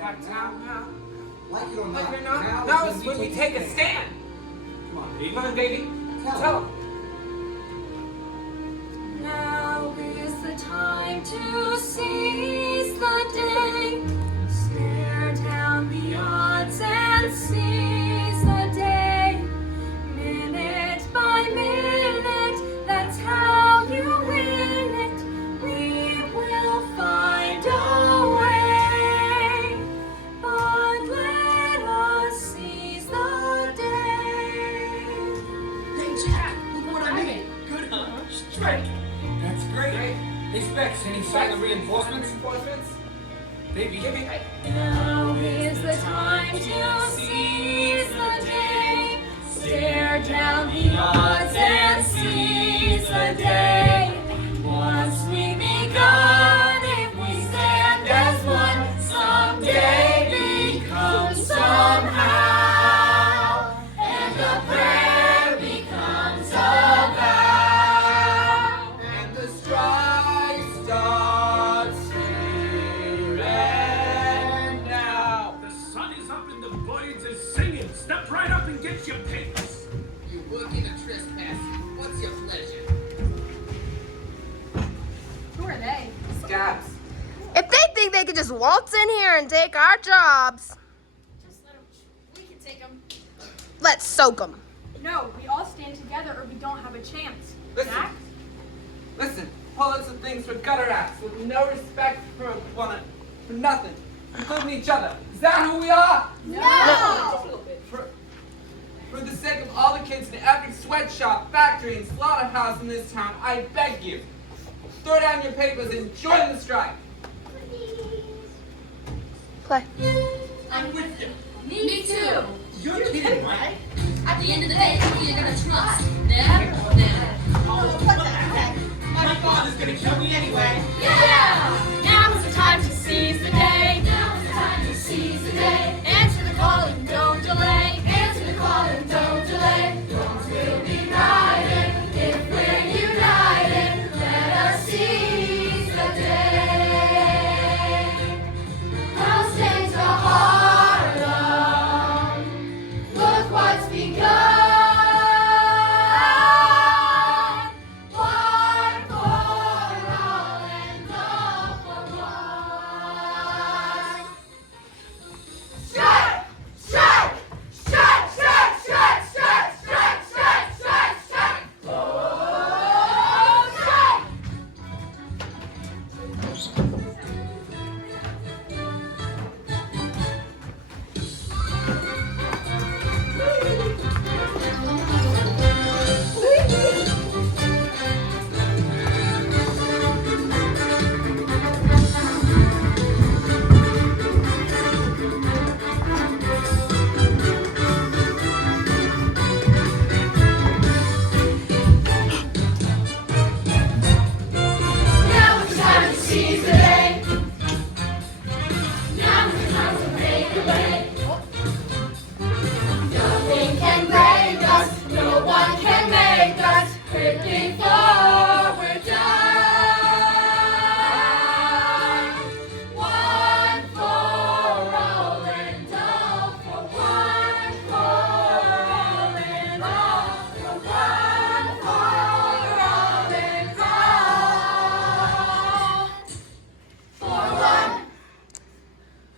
Have time now. Like it or Like it or not, not, now is when we take a stand. Come on, baby. Come on, baby. Tell them. Now is the time to seize the day. Stare down the odds and seize the day. Minute by minute, that's how you win it. We will find a way. But let us seize the day. Hey, Jack, look what I made. Good, huh? Strike. That's great. Hey, Specs, any sign of reinforcements? Baby, give me. Now is the time to seize the day. Stare down the odds and seize the day. Once we begun, if we stand as one, someday becomes somehow. And a prayer becomes a vow. And the strike starts here and now. The sun is up and the birds are singing. Step right up and get your papers. You working or trespassing? What's your pleasure? Who are they? Scabs. If they think they could just waltz in here and take our jobs, Just let them. We can take them. let's soak them. No, we all stand together or we don't have a chance. Listen. Jack? Listen, pullets of things for gutter rats with no respect for nothing, including each other. Is that who we are? No! For the sake of all the kids in every sweatshop, factory, and slaughterhouse in this town, I beg you, throw down your papers and join the strike. Play. I'm with you. Me too. You're kidding, right? At the end of the day, who you're gonna trust? Them or them? Oh, what the heck? My father's gonna kill me anyway. Yeah!